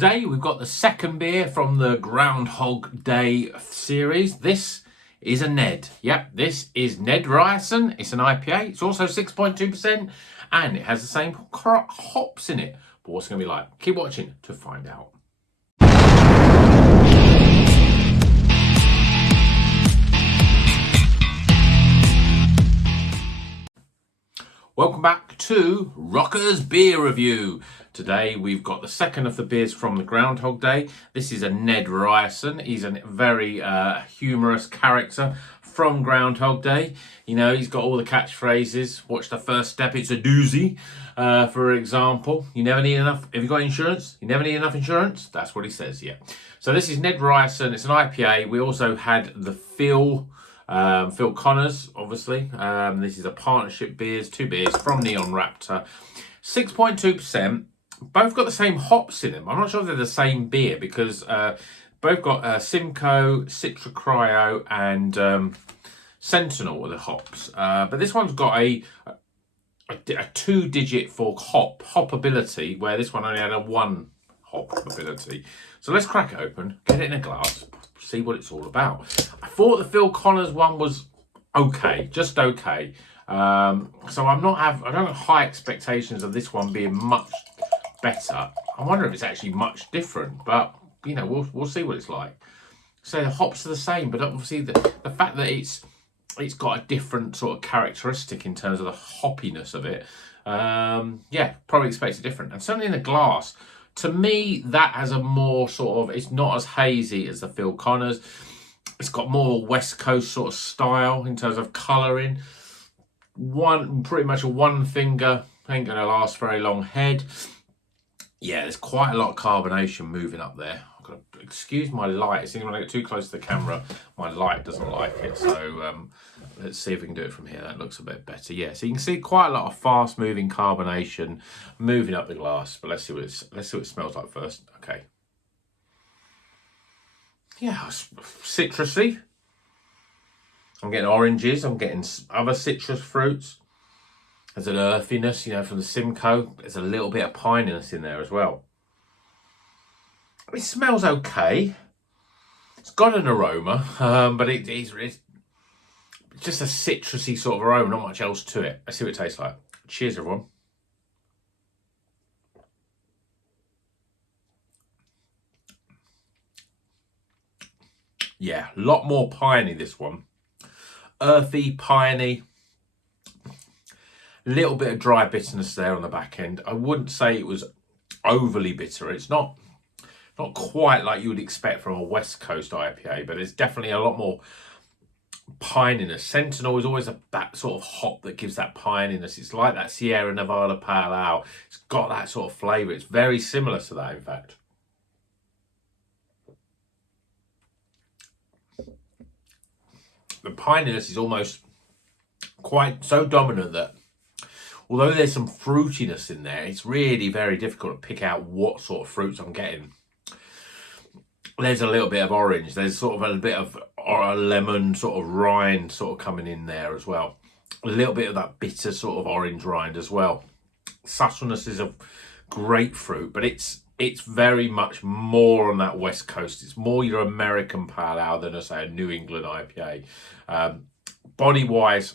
Today we've got the second beer from the Groundhog Day series. This is a Ned. Yep, this is Ned Ryerson. It's an IPA. It's also 6.2% and it has the same hops in it. But what's it going to be like? Keep watching to find out. Welcome back to Rocker's Beer Review. Today we've got the second of the beers from the Groundhog Day. This is a Ned Ryerson. He's a very humorous character from Groundhog Day. You know, he's got all the catchphrases. Watch the first step, it's a doozy. For example, you never need enough. Have you got insurance? You never need enough insurance? That's what he says, yeah. So this is Ned Ryerson. It's an IPA. We also had the Phil Connors, obviously. This is a partnership beers, two beers from Neon Raptor. 6.2%. Both got the same hops in them. I'm not sure if they're the same beer because both got Simcoe, Citra Cryo and Sentinel with the hops. But this one's got a 2-digit for hop ability, where this one only had a 1 hop ability. So let's crack it open, get it in a glass, see what it's all about. I thought the Phil Connors one was okay, just okay. So I don't have high expectations of this one being much better. I wonder if it's actually much different, but you know, we'll see what it's like. So the hops are the same, but obviously the fact that it's got a different sort of characteristic in terms of the hoppiness of it, yeah, probably expect it different. And certainly in the glass, to me, that has a more sort of, it's not as hazy as the Phil Connors. It's got more West Coast sort of style in terms of colouring. Pretty much a one finger, ain't gonna last very long head. Yeah, there's quite a lot of carbonation moving up there. I've got to excuse my light. It's when I get too close to the camera, my light doesn't like it. So let's see if we can do it from here. That looks a bit better. Yeah, so you can see quite a lot of fast moving carbonation moving up the glass. But let's see what it smells like first. Okay. Yeah, citrusy. I'm getting oranges. I'm getting other citrus fruits. There's an earthiness, you know, from the Simcoe. There's a little bit of pininess in there as well. It smells okay. It's got an aroma, but it's just a citrusy sort of aroma, not much else to it. Let's see what it tastes like. Cheers, everyone. Yeah, a lot more piney, this one. Earthy, piney. Little bit of dry bitterness there on the back end. I wouldn't say it was overly bitter. It's not quite like you would expect from a West Coast IPA, but it's definitely a lot more pininess. Sentinel is always that sort of hop that gives that pininess. It's like that Sierra Nevada Pale Ale. It's got that sort of flavour. It's very similar to that, in fact. The pininess is almost quite so dominant that although there's some fruitiness in there, it's really very difficult to pick out what sort of fruits I'm getting. There's a little bit of orange. There's sort of a bit of a lemon sort of rind sort of coming in there as well. A little bit of that bitter sort of orange rind as well. Subtleness is of grapefruit, but it's very much more on that West Coast. It's more your American Pale Ale than, say, a New England IPA. Body-wise,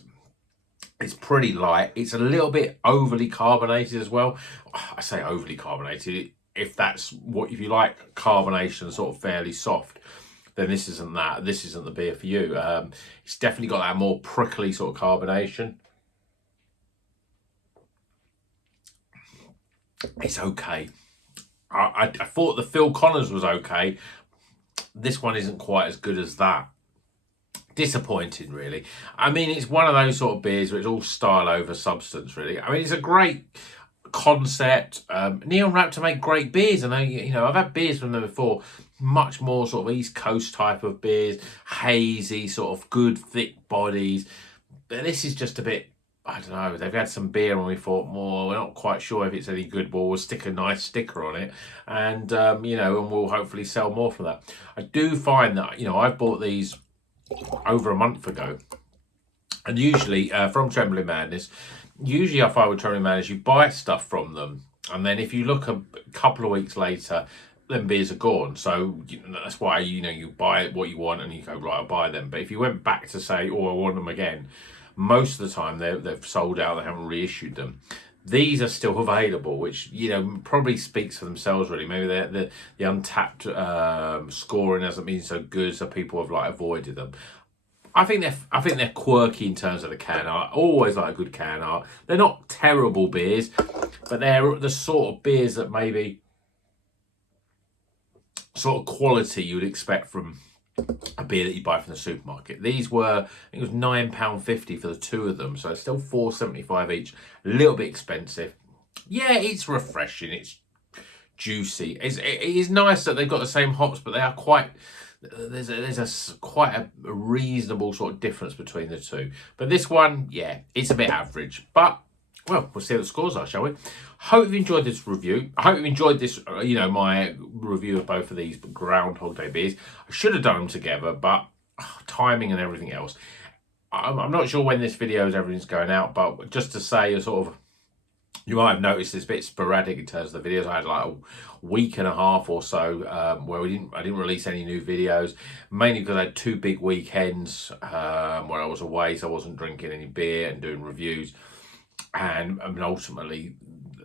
it's pretty light. It's a little bit overly carbonated as well. I say overly carbonated. If you like carbonation sort of fairly soft, then this isn't that. This isn't the beer for you. It's definitely got that more prickly sort of carbonation. It's okay. I thought the Phil Connors was okay. This one isn't quite as good as that. Disappointing, really. I mean, it's one of those sort of beers where it's all style over substance, really. I mean, it's a great concept. Neon Raptor make great beers, and I've had beers from them before, much more sort of East Coast type of beers, hazy, sort of good thick bodies. But this is just a bit, I don't know, they've had some beer and we thought, well, we're not quite sure if it's any good, but we'll stick a nice sticker on it and, and we'll hopefully sell more for that. I do find that, I've bought these over a month ago, and usually from Trembling Madness, usually I find with Trembling Madness, you buy stuff from them, and then if you look a couple of weeks later, them beers are gone. So that's why you buy what you want and you go, right, I'll buy them. But if you went back to say, oh, I want them again, most of the time they've sold out. They haven't reissued them. These are still available, which probably speaks for themselves. Really, maybe the untapped scoring hasn't been so good, so people have avoided them. I think they're quirky in terms of the can art. Always like a good can art. They're not terrible beers, but they're the sort of beers that maybe sort of quality you would expect from a beer that you buy from the supermarket. These were, I think it was £9.50 for the two of them, so it's still £4.75 each. A little bit expensive. Yeah, it's refreshing. It's juicy. It is nice that they've got the same hops, but they are quite. There's quite a reasonable sort of difference between the two. But this one, yeah, it's a bit average. But well, we'll see what the scores are, shall we? Hope you enjoyed this review. I hope you enjoyed this, my review of both of these Groundhog Day beers. I should have done them together, but timing and everything else. I'm not sure when this video is everything's going out, but just to say, you might have noticed it's a bit sporadic in terms of the videos. I had a week and a half or so where I didn't release any new videos, mainly because I had 2 big weekends where I was away, so I wasn't drinking any beer and doing reviews. And ultimately,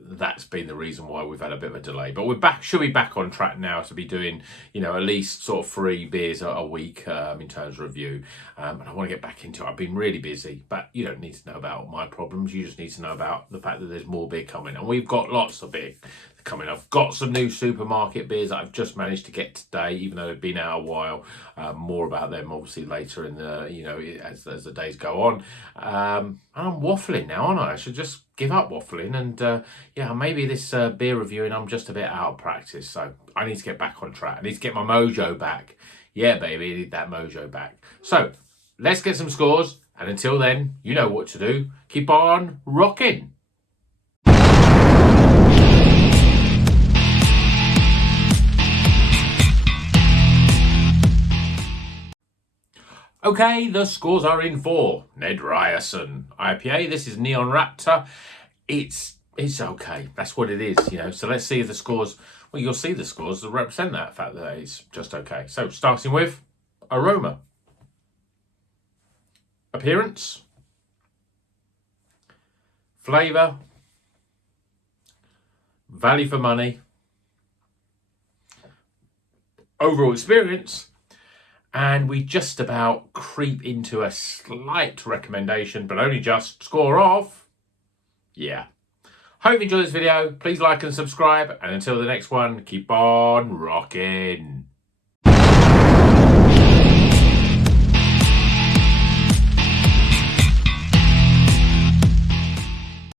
that's been the reason why we've had a bit of a delay. But we're back, should be back on track now to be doing, at least sort of 3 beers a week in terms of review. And I want to get back into it. I've been really busy, but you don't need to know about my problems. You just need to know about the fact that there's more beer coming. And we've got lots of beer coming. I've got some new supermarket beers that I've just managed to get today, even though they've been out a while. More about them obviously later in the, as the days go on. And I'm waffling now, aren't I? I should just give up waffling and maybe this beer reviewing, I'm just a bit out of practice, so I need to get back on track. I need to get my mojo back. Yeah, baby, I need that mojo back. So let's get some scores, and until then, you know what to do. Keep on rocking. Okay, the scores are in for Ned Ryerson IPA. This is Neon Raptor. It's okay. That's what it is, So let's see if the scores. Well, you'll see the scores that represent that fact that it's just okay. So starting with aroma, appearance, flavour, value for money, overall experience. And we just about creep into a slight recommendation, but only just. Score off. Yeah. Hope you enjoyed this video. Please like and subscribe. And until the next one, keep on rocking.